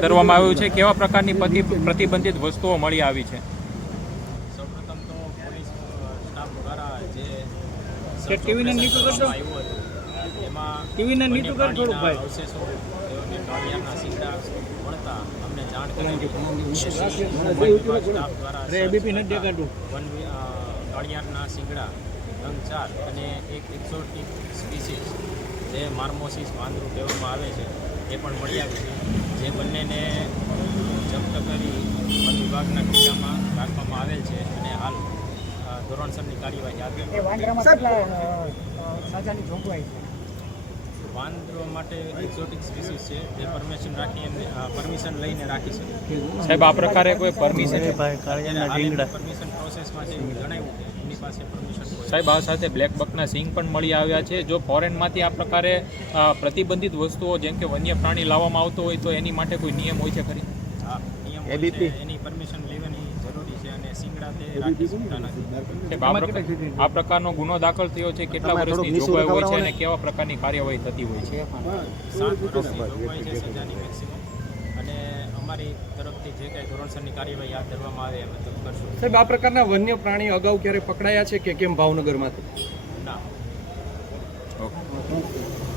કરવામાં આવ્યું છે, કેવા પ્રકારની પ્રતિબંધિત વસ્તુઓ મળી આવી છે? સૌપ્રથમ તો પોલીસ સ્ટાફ દ્વારા જે ટીવીને નીચું કરજો. એમાં ટીવીને નીચું કર થોડુંક ભાઈ. અવશેષો તેઓને કાળિયારના સિંગડા મળતા અમને જાણ કરી સ્ટાફ દ્વારા એબીપી નથી દેખાતું. કાળિયારના સિંગડા રંગ 4 અને એક એક્ઝોટિક સ્પીસીસ જે માર્મોસિસ વાંદરું કહેવામાં આવે છે એ પણ મળી આવી છે, જે બંનેને જપ્ત કરી વન વિભાગના કિલ્લામાં રાખવામાં આવેલ છે અને હાલ ધોરણસરની કાર્યવાહી હાથ ધરવામાં વાંદરો માટે એક્ઝોટિક સ્પીસીસ છે જે પરમિશન લઈને રાખી શકે. સાહેબ, આ પ્રકારે કોઈ પરમિશન પરમિશન પ્રોસેસમાં છે જણાવ્યું કે એની પાસે પરમિશન. સાહેબ, આ સાથે બ્લેક બકના સિંગ પણ મળી આવ્યા છે. જો ફોરેનમાંથી આ પ્રકારે પ્રતિબંધિત વસ્તુઓ જેમ કે વન્ય પ્રાણી લાવવામાં આવતો હોય તો એની માટે કોઈ નિયમ હોય છે ખરી? હા, નિયમ હોય છે, એની પરમિશન લેવાની જરૂરી છે અને સિંગડા તે રાખી શકતા નથી. આ પ્રકારનો ગુનો દાખલ થયો છે, કેટલા વર્ષની જોગવાઈ હોય છે અને કેવા પ્રકારની કાર્યવાહી થતી હોય છે? 7 વર્ષની જોગવાઈ છે સજાની મેક્સિમમ, અને અમારી તરફથી જે કંઈ ધોરણસરની કાર્યવાહી હાથ ધરવામાં આવે એમ કરશું. સાહેબ, આ પ્રકારના વન્ય પ્રાણી અગાઉ ક્યારે પકડાયા છે કે કેમ ભાવનગરમાંથી?